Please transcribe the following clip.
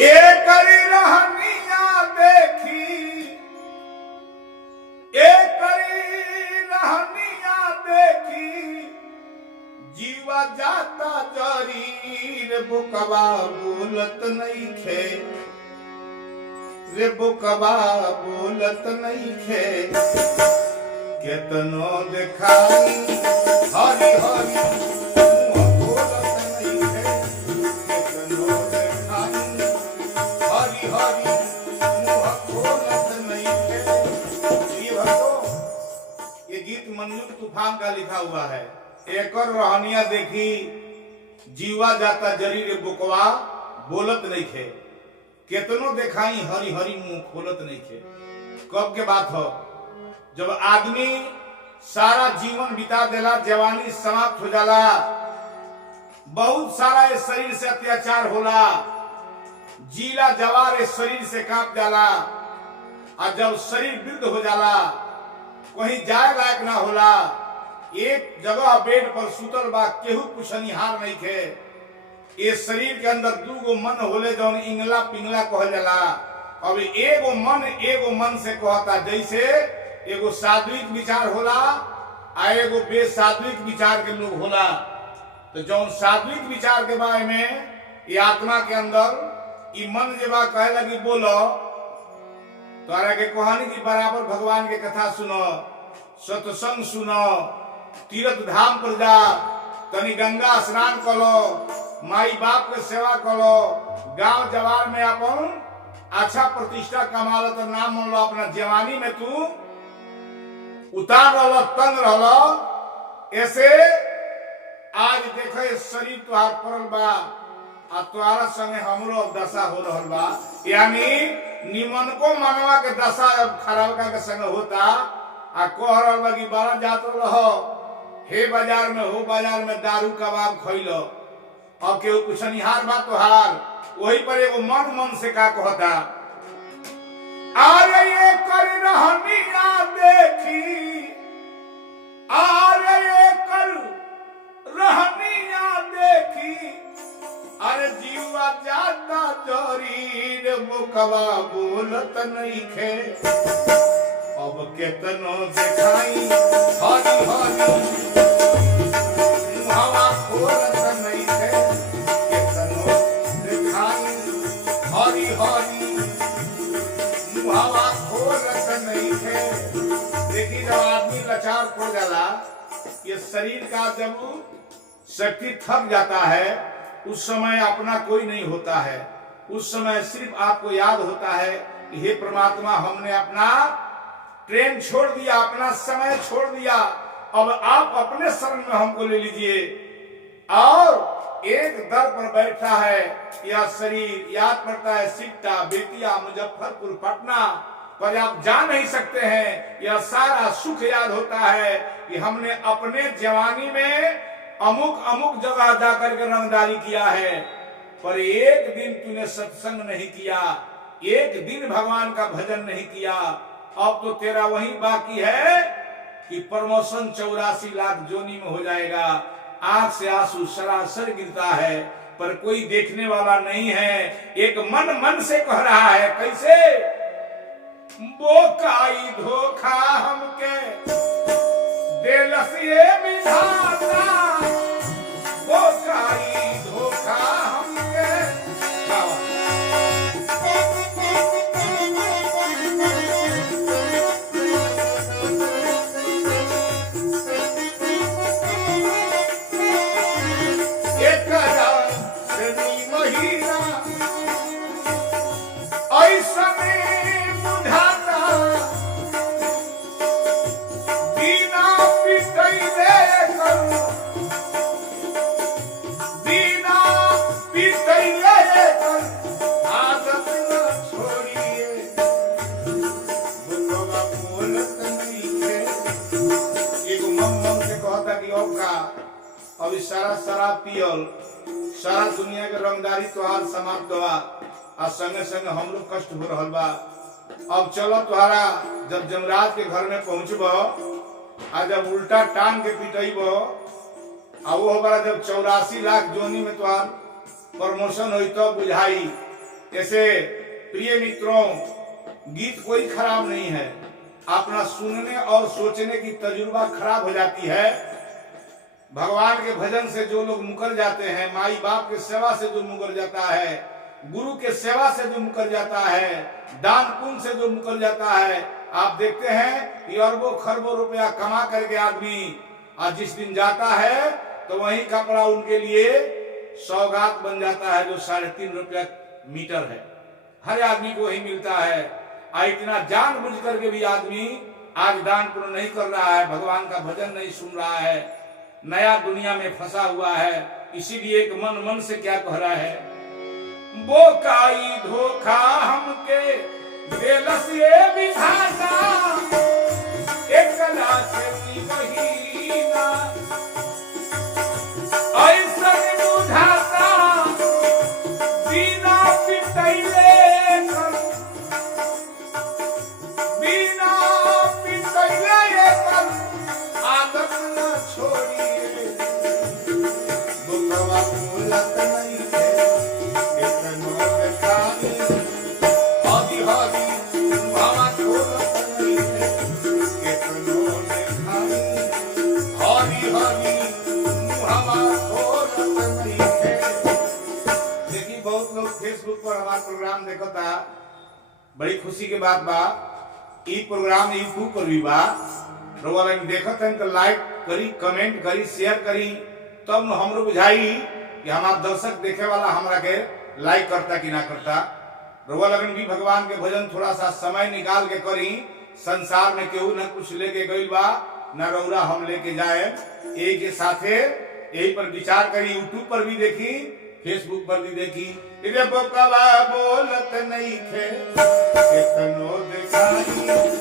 एक रहनिया देखी, एक रहनिया देखी, जीवा जाता जरी रे बुकवा बोलत नहीं खे, रे बुकवा बोलत नहीं खे। केतनो देखाई हरी हरी बोलत नहीं खे, केतनो देखाई हरी हरी बोलत नहीं खे। ये भक्तों, ये गीत मंजूर तूफान का लिखा हुआ है। एक और रहनिया देखी, जीवा जाता जरी रे बुकवा बोलत नहीं खे, केतनो देखाई हरी हरी मुंह खोलत नहीं खे। कब के बात हो, जब आदमी सारा जीवन बिता देला, जवानी समाप्त हो जाला, बहुत सारा इस शरीर से अत्याचार होला, जीला जवार इस शरीर से कांप जाला, और जब शरीर वृद्ध हो जाला, कहीं जाए लायक ना होला, एक जगह बेड पर सुतल बा, केहू पुछनिहार नहीं थे। ये शरीर के अंदर दूगो मन होले जौन इंगला पिंगला कहल जाला। अब एगो मन से कहता, जैसे एगो सात्विक विचार होला आ एगो बेसात्विक विचार के लोग होला। तो जौन सात्विक विचार के बारे में ये आत्मा के अंदर ये मन जे बा कहे लगी बोलो, तोरा के कहानी की बराबर भगवान के कथा सुनो, सत्संग सुनो, तीर्थ धाम पर जा, तनी गंगा स्नान करो, माई बाप के सेवा करो, गांव जवार में अपन अच्छा प्रतिष्ठा कमा लो, तो नाम मन लो, अपना जवानी में तू उतार रहो, तंग रहो। ऐसे आज देखे शरीर तुहार पड़ल बा, आ तुहारा संगे हमरो दशा हो रहल बा, यानी निमन को मनवा के दशा अब खराब के संग होता। आ कह रहल बा कि बारा जात रहो, हे बाजार में हो, बाजार में दारू कबाब खइलो, अब केहू पुछनिहार बा तोहार। वही पर एगो मन से का कहता, अरे ये कर रहनिया देखी, अरे ये कर रहनिया देखी, अरे जीवा जाता जरी मुकवा बोलत नहीं खे। अब केतनो देखाई हरी हरी मुहावा खोलत नहीं खे, केतनो देखाई हरी हरी मुहावा खोलत नहीं खे। देखिए, जब आदमी लाचार पड़ जाला, ये शरीर का जब शक्ति थक जाता है, उस समय अपना कोई नहीं होता है। उस समय सिर्फ आपको याद होता है कि हे परमात्मा, हमने अपना ट्रेन छोड़ दिया, अपना समय छोड़ दिया, अब आप अपने शरण में हमको ले लीजिए। और एक दर पर बैठा है यह शरीर, याद पड़ता है सिकटा, बेतिया, मुजफ्फरपुर, पटना, पर आप जा नहीं सकते हैं। यह सारा सुख याद होता है कि हमने अपने जवानी में अमुक अमुक जगह जाकर के रंगदारी किया है, पर एक दिन तूने सत्संग नहीं किया, एक दिन भगवान का भजन नहीं किया। अब तो तेरा वही बाकी है कि प्रमोशन 84 लाख जोनी में हो जाएगा। आंख से आंसू सरासर गिरता है, पर कोई देखने वाला नहीं है। एक मन से कह रहा है, कैसे? बोकाई धोखा हमके देलसिए विधाता, बोकाई धोखा हमके। अब सारा शराब पियल, सारा दुनिया के रंगदारी तोहार समाप्त हुआ, और संगे संगे हम लोग कष्ट हो रहा बा। अब चलो तुहारा जब जमराज के घर में पहुंचब, आ जब उल्टा टांग के पिटब, वो हमारा जब 84 लाख जोनी में तुहार प्रमोशन हुई तो बुझाई ऐसे प्रिय मित्रों, गीत कोई खराब नहीं है, अपना सुनने और सोचने की तजुर्बा खराब हो जाती है। भगवान के भजन से जो लोग मुकर जाते हैं, माई बाप के सेवा से जो मुकर जाता है, गुरु के सेवा से जो मुकर जाता है, दान पुण्य से जो मुकर जाता है, आप देखते हैं कि अरबों खरबों रुपया कमा करके आदमी आज जिस दिन जाता है तो वही कपड़ा उनके लिए सौगात बन जाता है, जो 3.5 रुपया मीटर है, हर आदमी को वही मिलता है। इतना जानबूझ करके भी आदमी आज दान पुण्य नहीं कर रहा है, भगवान का भजन नहीं सुन रहा है, नया दुनिया में फंसा हुआ है। इसीलिए एक मन मन से क्या कह रहा है, बोकाई धोखा हमके देलस ये विधाता, एक कला से महीना ऐसा बुझाता, बिना पिटैले बिना पिटैले आदत न छोड़िए, बुकवा बोलत नहीं है, इतनो देखानी हरी हरी मुहावा खोलत नहीं है, इतनो देखानी हरी हरी मुहावा खोलत नहीं है। देखिए बहुत लोग फेसबुक पर हमारा प्रोग्राम देखता, बड़ी खुशी के बात बा। ई प्रोग्राम यूट्यूब पर भी बा, रोवा लाइन देखत हैं तो लाइक करी, कमेंट करी, शेयर करी, तब न हमरो बुझाई कि हमारा दर्शक देखे वाला हमरा के लाइक करता कि ना करता। रोवा लगन भी भगवान के भजन थोड़ा सा समय निकाल के करी। संसार में केहू न कुछ लेके गई बा, न रौरा हम लेके जाए, एक के साथे यही पर विचार करी। यूट्यूब पर भी देखी, फेसबुक पर भी देखी। रे बोकवा बोलत नहीं थे, इतनो देखाई